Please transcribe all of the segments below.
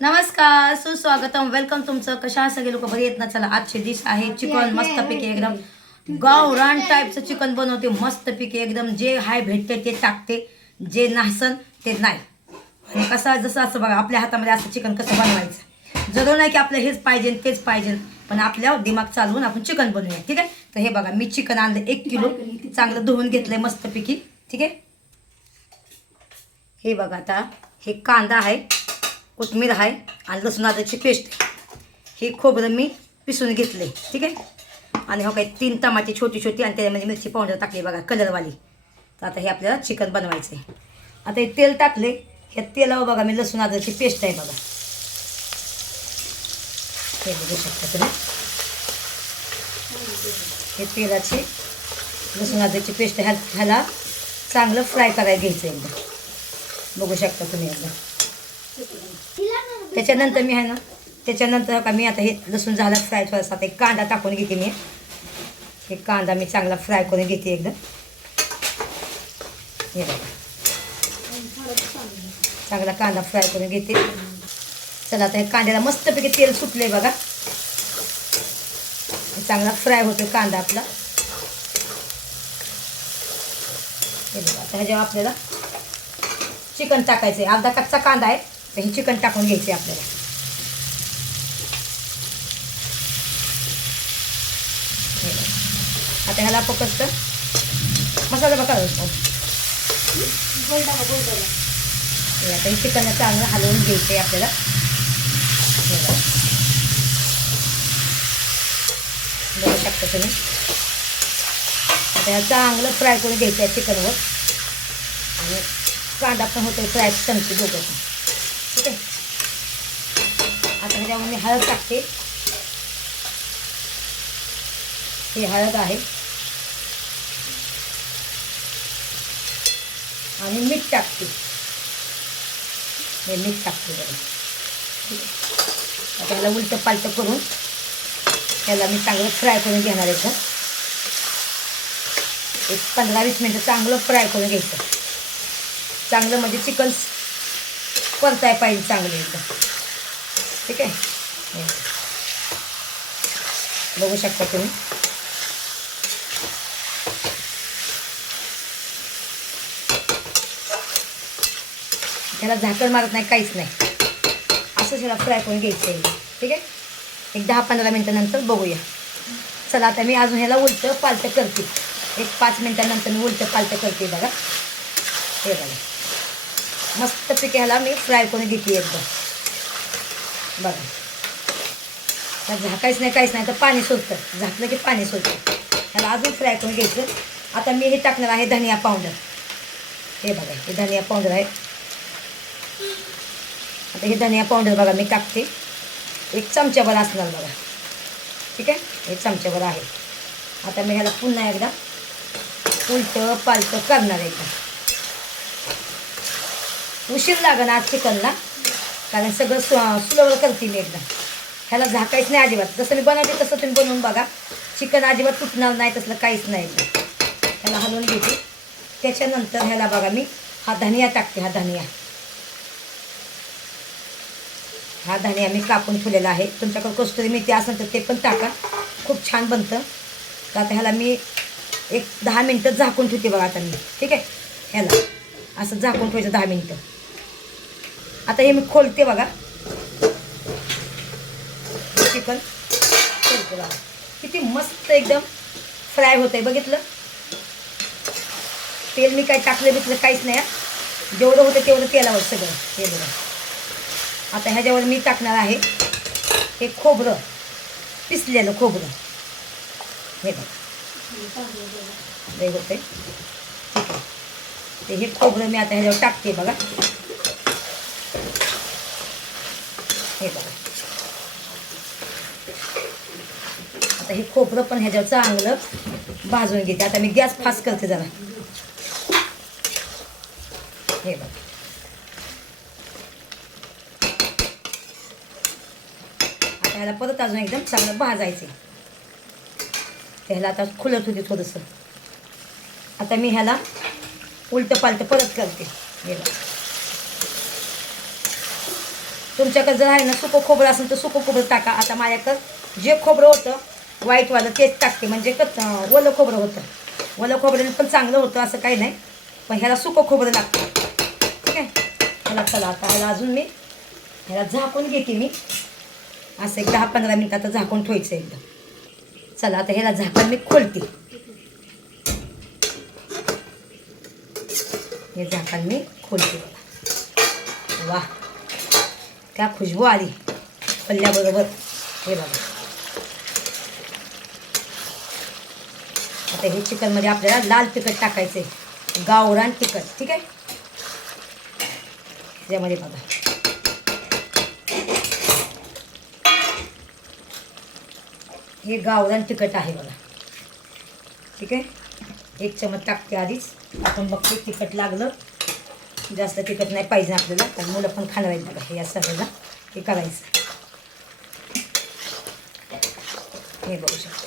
नमस्कार सुस्वागतम. वेलकम तुमचं. कशा सगळे लोक? बरे येत ना? चला आजची डिश आहे चिकन मस्तपैकी एकदम. गावरान टाईपचं चिकन बनवते. मस्तपैकी एकदम जे हाय भेटते ते टाकते. जे नासन ते नाही. आणि कसं जसं असं बघा आपल्या हातामध्ये असं चिकन कसं बनवायचं? जरूर नाही की आपलं हेच पाहिजे तेच पाहिजे. पण आपल्या दिमाग चालवून आपण चिकन बनवूया ठीक आहे? तर हे बघा मी चिकन आणलं एक किलो. चांगलं धुवून घेतलंय मस्तपैकी ठीक आहे? हे बघा आता हे कांदा आहे. कोथमीर आहे आणि लसूण अद्रकची पेस्ट. हे खोबरं मी पिसून घेतले ठीक आहे? आणि हो काही तीन टमाटे छोटी छोटी आणि त्याच्यामध्ये मिरची पावडर टाकली बघा कलरवाली. तर आता हे आपल्याला चिकन बनवायचं आहे. आता हे तेल टाकले ह्या तेलावर बघा मी लसूण अद्रकची पेस्ट आहे बघा. हे बघू शकता तुम्ही. हे तेलाची लसूण अद्रकची पेस्ट ह्या ह्याला चांगलं फ्राय करायला घ्यायचं एकदम बघू शकता तुम्ही एकदा. त्याच्यानंतर मी आहे ना त्याच्यानंतर का मी आता हे लसूण झाला फ्राय थोडासा एक कांदा टाकून घेते मी. हे कांदा मी चांगला फ्राय करून घेते एकदम हे चांगला कांदा फ्राय करून घेते. चला आता हे कांद्याला मस्तपैकी तेल सुटले बघा. चांगला फ्राय होतो कांदा आपला. हे बघा आता ह्याच्यावर आपल्याला चिकन टाकायचं आहे अर्धा कच्चा कांदा आहे. तर हे चिकन टाकून घ्यायचे आपल्याला. आता ह्याला फक्त मसाला बघा. हे आता हे चिकन चांगलं हलवून घ्यायचं आहे आपल्याला बघा. शकता तुम्ही. आता ह्याला चांगलं फ्राय करून घ्यायचं आहे चिकनवर. आणि कांदा पण होतो फ्राय चमचे दोघं पण ठीक आहे आता हळद टाकते. हे हळद आहे. आणि मीठ टाकते. हे मीठ टाकते बघा. त्याला उलटं पालटं करून त्याला मी चांगलं फ्राय करून घेणार आहे एक पंधरा वीस मिनटं चांगलं फ्राय करून घ्यायचं. चांगलं म्हणजे चिकन परताय पाहिजे चांगलं एकदम ठीक आहे? बघू शकता तुम्ही. त्याला झाकण मारत नाही काहीच नाही. असंच ह्याला फ्राय करून घ्यायचं आहे. ठीक आहे? एक दहा पंधरा मिनटानंतर बघूया. चला आता मी अजून ह्याला उलटं पालटं करते. एक पाच मिनटानंतर मी उलटं पालटं करते बघा. हे बघा. मस्तपैकी ह्याला मी फ्राय करून घेते एकदम. बघा. त्यात झाकायचं नाही काहीच नाही. तर पाणी सोडतं. झाकलं की पाणी सोडतं. ह्याला अजून फ्राय करून घ्यायचं. आता मी हे टाकणार आहे धनिया पावडर हे बघा हे धनिया पावडर आहे. आता हे धनिया पावडर बघा मी टाकते एक चमच्याभर असणार बघा. ठीक आहे? एक चमच्याभर आहे. आता मी ह्याला पुन्हा एकदा उलटं पालटं करणार एकदम उशीर लागणार आज चिकनला. कारण सगळं सु सुलभ करते मी एकदम ह्याला झाकायचं नाही अजिबात. जसं मी बनवते तसं तुम्ही बनवून बघा. चिकन अजिबात तुटणार नाही तसलं काहीच नाही. ह्याला हलवून घेते. त्याच्यानंतर ह्याला बघा मी हा धनिया टाकते हा धनिया. हा धनिया मी कापून ठेवलेला आहे. तुमच्याकडे कस्तुरी मेथी असेल तर ते पण टाका. खूप छान बनतं. तर आता ह्याला मी एक दहा मिनटं झाकून ठेवते बघा आता मी. ठीक आहे? ह्याला. असं झाकून ठेवायचं दहा मिनटं. आता हे मी खोलते बघा. चिकन खोलते बघा. किती मस्त एकदम फ्राय होत आहे बघितलं? तेल मी काय टाकलं बिकलं काहीच नाही जेवढं होतं तेवढं तेलावर सगळं हे बघा. आता ह्याच्यावर मी टाकणार आहे हे खोबरं पिसलेलं खोबरं. हे बघा. लय होते ठीक आहे. ते हे खोबरं मी आता ह्याच्यावर टाकते बघा. हे बघा. आता हे खोबरं पण ह्याच्यावर चांगलं भाजून घेते. आता मी गॅस फास्ट करते जरा. हे बघा. त्याला परत अजून एकदम चांगलं भाजायचे त्याला आता खुलत होते थोडंसं. आता मी ह्याला उलटं पालटं परत करते. हे बघा. तुमच्याकडे जर आहे ना सुकं खोबरं असेल तर सुकं खोबरं टाका. आता माझ्याकडं जे खोबरं होतं वाईटवालं तेच टाकते. म्हणजे कच ओलं खोबरं होतं. ओलं खोबरं पण चांगलं होतं असं काही नाही. पण ह्याला सुकं खोबरं लागतं. ठीक आहे? ह्याला चला. आता ह्याला अजून मी ह्याला झाकून घेते मी. असं एक दहा पंधरा मिनटं आता झाकून ठेवायचं एकदम. चला आता ह्याला झाकण मी खोलते. हे झाकण मी खोलते. वा त्या खुशबू आली. पल्ल्याबरोबर हे बघा. आता हे चिकनमध्ये आपल्याला लाल तिखट टाकायचं आहे गावरान तिखट ठीक आहे? त्यामध्ये बघा. हे गावरान तिखट आहे बघा. ठीक आहे? एक चमच टाकते आधीच. आपण बघते तिखट लागलं. जास्त तिखट नाही पाहिजे आपल्याला कारण मुलं पण खाणार आहेत हे या सगळ्याला हे करायचं. हे बघू शकता.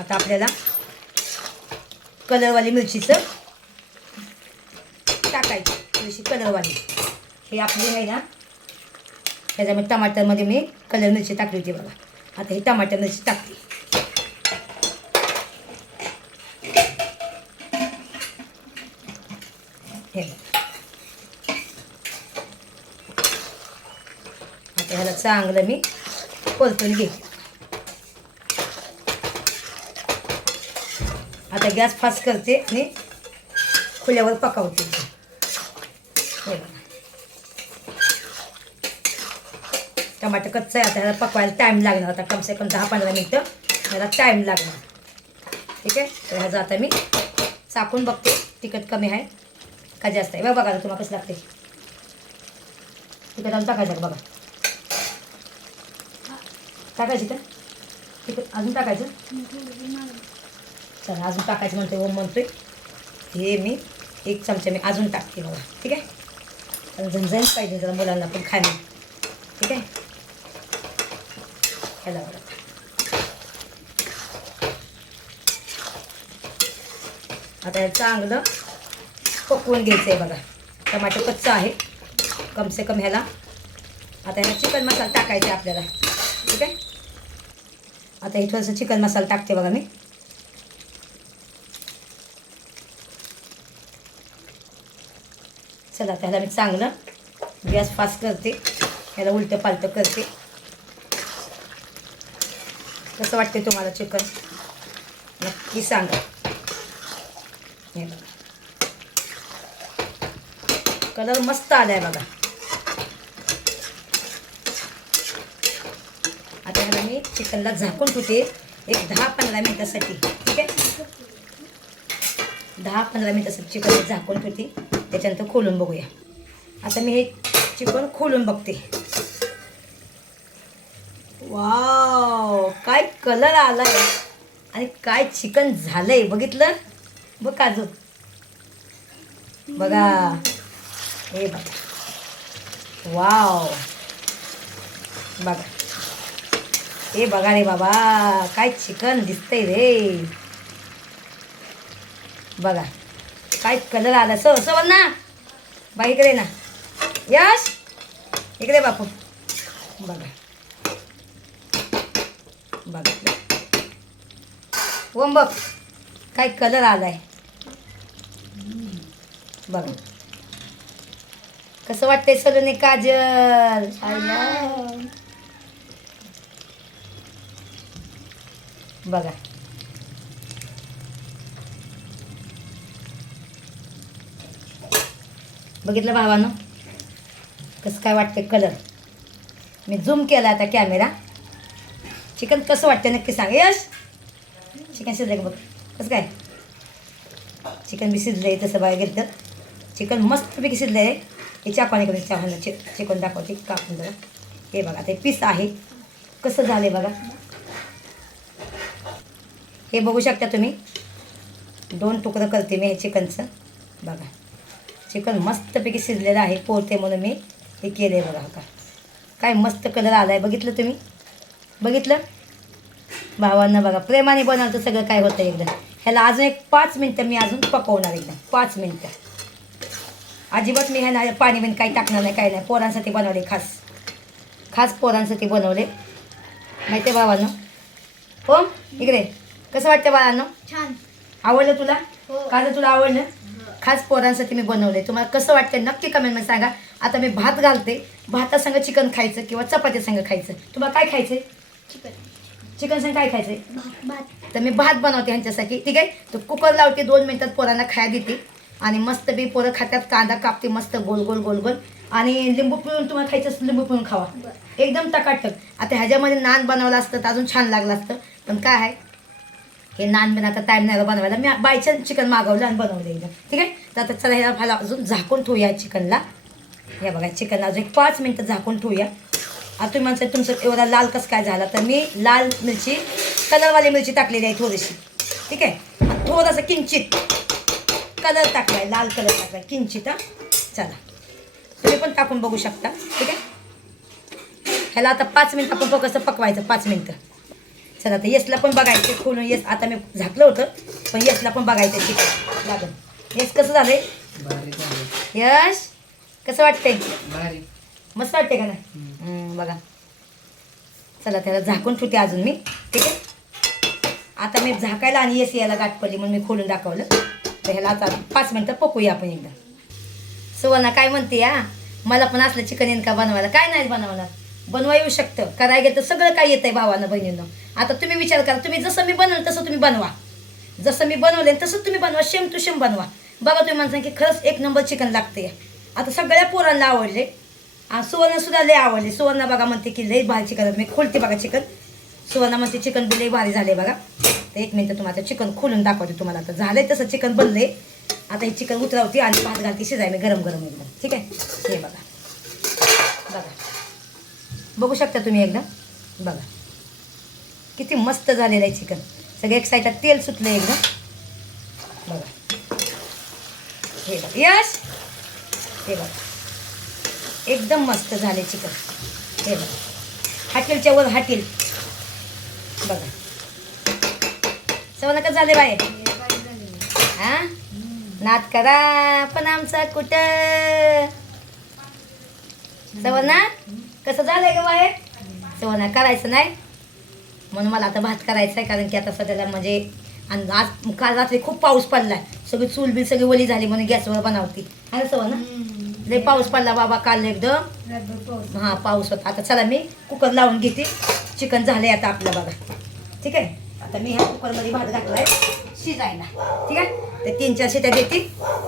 आता आपल्याला कलरवाली मिरचीचं टाकायची थोडीशी कलरवाली. हे आपली आहे ना त्याच्यामध्ये टमाटरमध्ये मी कलर मिरची टाकली होती बघा. आता ही टमाटर मिरची टाकते हे बघा. आता ह्याला चांगलं मी परतून घेते आता गॅस फास्ट करते आणि खुल्यावर पकावते. टमाटर कच्चं आहे आता ह्याला पकवायला टाईम लागणार. आता कमसे कम दहा पंधरा मिनटं ह्याला टाईम लागणार. ठीक आहे? तर ह्याचं आता मी चाकून बघते. तिखट कमी आहे का जास्त आहे? बघा बघा तुम्हाला कसं लागते. तिखट आम्ही टाकायचं बघा. टाकायची का? आहे अजून टाकायचं? चला अजून टाकायचं म्हणते ओम म्हणतोय. हे मी एक चमचा मी अजून टाकते बघा ठीक आहे? कारण झणझण पाहिजे जरा मुलांना पण खायला. ठीक आहे? खायला बघा आता हे चांगलं पकवून घ्यायचं आहे बघा. टमाटर कच्चं आहे. कमसे कम ह्याला. आता ह्याला चिकन मसाला टाकायचा आहे आपल्याला. ठीक आहे? आता हे थोडंसं चिकन मसाला टाकते बघा मी. चला त्याला मी चांगलं गॅस फास्ट करते. ह्याला उलटं पालटं करते. कसं वाटते तुम्हाला चिकन? नक्की सांगा. कलर मस्त आलाय बघा आता ह्याला मी चिकनला झाकून ठेवते. एक दहा पंधरा मिनिटासाठी. ठीक आहे? दहा पंधरा मिनिटासाठी चिकन झाकून ठेवते. त्याच्यानंतर खोलून बघूया. आता मी हे चिकन खोलून बघते. वाव! काय कलर आलाय. आणि काय चिकन झालंय. बघितलं? बघ काजू. बघा. हे बघा. वाव! बघा. हे बघा रे बाबा काय चिकन दिसतंय रे. बघा काय कलर आला. सो सो ना बा इकडे ना. यश इकडे बापू. बघा. बघा. ओम बघ काय कलर आलाय. बघा. कसं वाटतंय सलोनी काजल? बघा. बघितलं भावानं? कसं काय वाटतं कलर मी झूम केला आता कॅमेरा चिकन कसं वाटतं नक्की सांग. यश! चिकन शिजलं का बघ? कसं काय? चिकन बी शिजलं आहे तसं बाहेर गेलं तर चिकन मस्तपैकी शिजलं आहे हे चाकवाने करून चाहून चि चिकन दाखवते. कापून जरा हे बघा ते पीस आहे. कसं झालं आहे बघा? हे बघू शकता तुम्ही. दोन तुकडं करते मी हे चिकनचं. बघा. चिकन मस्तपैकी शिजलेलं आहे पोहते म्हणून मी हे केलं आहे बघा का. काय मस्त कलर आला आहे बघितलं तुम्ही? बघितलं? भावांना बघा प्रेमाने बनवलं तर सगळं काय होतं एकदम. ह्याला अजून एक पाच मिनटं मी अजून पकवणार एकदम पाच मिनटं. अजिबात मी ह्या पाणी बिन काही टाकणार नाही काही नाही. पोरांसाठी बनवले खास. खास पोरांसाठी बनवले. माहिती आहे बाबांनो हो इकडे. कसं वाटतं बाळांनो? छान. आवडलं तुला? हो. का तर तुला आवडलं? खास पोरांसाठी मी बनवले तुम्हाला कसं वाटतं नक्की कमेंटमध्ये सांगा. आता मी भात घालते. भातासंग चिकन खायचं किंवा चपाती संग खायचं. तुम्हाला काय खायचंय? चिकन. चिकन संग काय खायचंय? तर मी भात बनवते ह्यांच्यासाठी. ठीक आहे? तर कुकर लावते दोन मिनिटात पोरांना खाया देते. आणि मस्त बी पोरं खात्यात कांदा कापते मस्त गोल गोल गोल गोल. आणि लिंबू पिळून तुम्हाला खायचं असेल लिंबू पिळून खावा. एकदम टकाटक आता ह्याच्यामध्ये नान बनवलं असतं तर अजून छान लागलं असतं. पण काय आहे? हे नान बिन आता टाईम नाही बनवायला. मी बायचं चिकन मागवलं आणि बनवलं एकदम ठीक आहे? तर आता चला ह्याला मला अजून झाकून ठेवूया चिकनला हे बघा चिकन अजून एक पाच मिनटं झाकून ठेवूया. आता तुम्ही म्हणता तुमचं एवढा लाल कसं काय झाला? तर मी लाल मिरची कलरवाली मिरची टाकलेली आहे थोडीशी. ठीक आहे? थोडंसं किंचित कलर टाकलाय लाल कलर टाकलाय किंचित चला. तुम्ही पण टाकून बघू शकता. ठीक आहे? ह्याला आता पाच मिनटं आपण फक्त पकवायचं पाच मिनटं. चला आता येसला पण बघायचं खोलून येस आता मी झाकलं होतं पण येसला पण बघायचं चिकन लागल. येस कसं झालंय? यश कसं वाटतंय? मस्त वाटते का नाही बघा. चला त्याला झाकून ठेवते अजून मी. ठीक आहे? आता मी झाकायला आणि येस याला गाठ पडली म्हणून मी खोलून दाखवलं. तर ह्याला आता पाच मिनटं पकूया आपण एकदा. सुवर्णा काय म्हणते या मला पण असलं चिकन येईन का बनवायला? काय नाही बनवणार? बनवा येऊ शकतं. करायला गेलं तर सगळं काय येतंय भावानं बहिणीनं? आता तुम्ही विचार करा तुम्ही जसं मी बनवलं तसं तुम्ही बनवा. जसं मी बनवले तसं तुम्ही बनवा शेम टू शेम बनवा. बघा तुम्ही म्हणता की खरंच एक नंबर चिकन लागते आता सगळ्या पोरांना आवडले. आणि सुवर्ण लय आवडले. सुवर्ण बघा म्हणते की लई भारी चिकन मी खोलते बघा चिकन सुवर्ण म्हणते चिकन बी लई भारी झाले बघा. तर एक मिनटं तुम्हाला चिकन खोलून दाखवते तुम्हाला. आता झालंय तसं चिकन बनले आता हे चिकन उतरवते आणि भात घालते शिजाय मी गरम गरम एकदम. ठीक आहे? हे बघा. बघा. बघू शकता तुम्ही एकदम बघा. किती मस्त झालेलं आहे चिकन. सगळे एक साईडला तेल सुटलं एकदम. बघा. हे बघा. यश! हे बघा. एकदम मस्त झाले चिकन. हे बघा. हाटेलच्या वर हाटेल. बघा. सवना कसं झाले बाहेर हा? नात करा पण आमचा कुठं? सवना कसं झालंय ग बाहेर? सवना करायचं नाही? म्हणून मला आता भात करायचा आहे कारण की आता सध्याला म्हणजे आणि आज काल रात्री खूप पाऊस पडलाय. सगळी चूल बिल सगळी ओली झाली म्हणून गॅसवर बनवती. आहे ना सवना लय पाऊस पडला बाबा काल एकदम. हां पाऊस होता. आता चला मी कुकर लावून घेते. चिकन झालंय आता आपलं बघा. ठीक आहे? आता मी ह्या कुकरमध्ये भात घातलाय शिजायला. ठीक आहे? ते तीन चार शिट्या देते.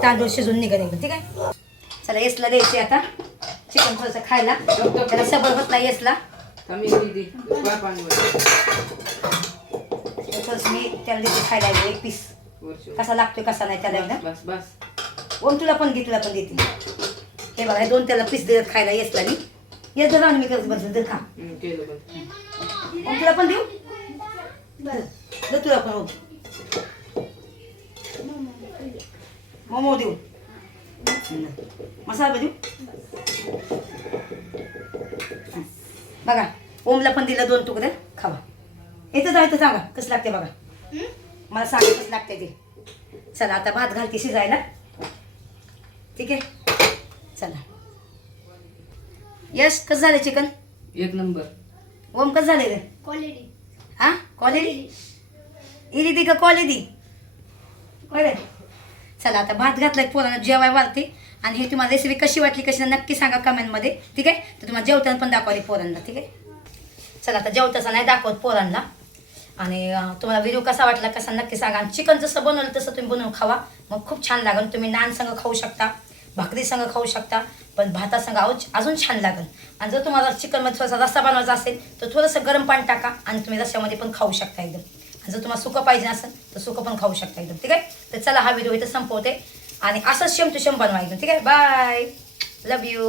तांदूळ शिजून निघेल एकदम ठीक आहे? चला येसला द्यायची आता. चिकन थोडंसं खायला. त्याला होत नाही येसला. कमी किती पाय पाणी. थोडंसं मी त्याला देते खायला एक पीस वर्ष कसा लागतोय कसा नाही त्याला एकदा बस बस ओम तुला पण घे तुला पण देते. हे बघा हे दोन त्याला पीस देतात खायला येसला मी येस जर मी करत बसलं तर खा. हम्म, केलं पण ओम तुला पण देऊ? दे तुला पण ओम. मोमो देऊ. मसाला देऊ. बघा ओमला पण दिलं दोन तुकडे खावा. येतं जायचं सांगा कसं लागते बघा. मला सांगा कसं लागते ते. चला आता भात घालते शिजायला. ठीक आहे? चला. यश कसं झालं चिकन? एक नंबर. ओम कसं झालं रे? क्वालिटी. हा? क्वालिटी? इली का क्वालिटी? बरं चला आता भात घातलाय पोरांना जेवाय वाढते. आणि हे तुम्हाला रेसिपी कशी वाटली कशी नक्की सांगा कमेंटमध्ये ठीक आहे? तर तुम्हाला जेवताना पण दाखवली पोरांना ठीक आहे? चला आता जेवताचा नाही दाखवत पोरांना. आणि तुम्हाला व्हिडिओ कसा वाटला कसा नक्की सांगा. आणि चिकन जसं बनवलं तसं तुम्ही बनवून खावा. मग खूप छान लागेल. तुम्ही नान संग खाऊ शकता भाकरी संग खाऊ शकता पण भातासंग अजून अजून छान लागेल. आणि जर तुम्हाला चिकनमध्ये थोडासा रस्सा बनवायचा असेल तर थोडंसं गरम पाणी टाका आणि तुम्ही रस्स्यामध्ये पण खाऊ शकता एकदम. आणि जर तुम्हाला सुकं पाहिजे असेल तर सुकं पण खाऊ शकता एकदम ठीक आहे? तर चला हा व्हिडिओ इथं संपवते. आणि असंच शेम टू शेम बनवायचं ठीक आहे? Bye love you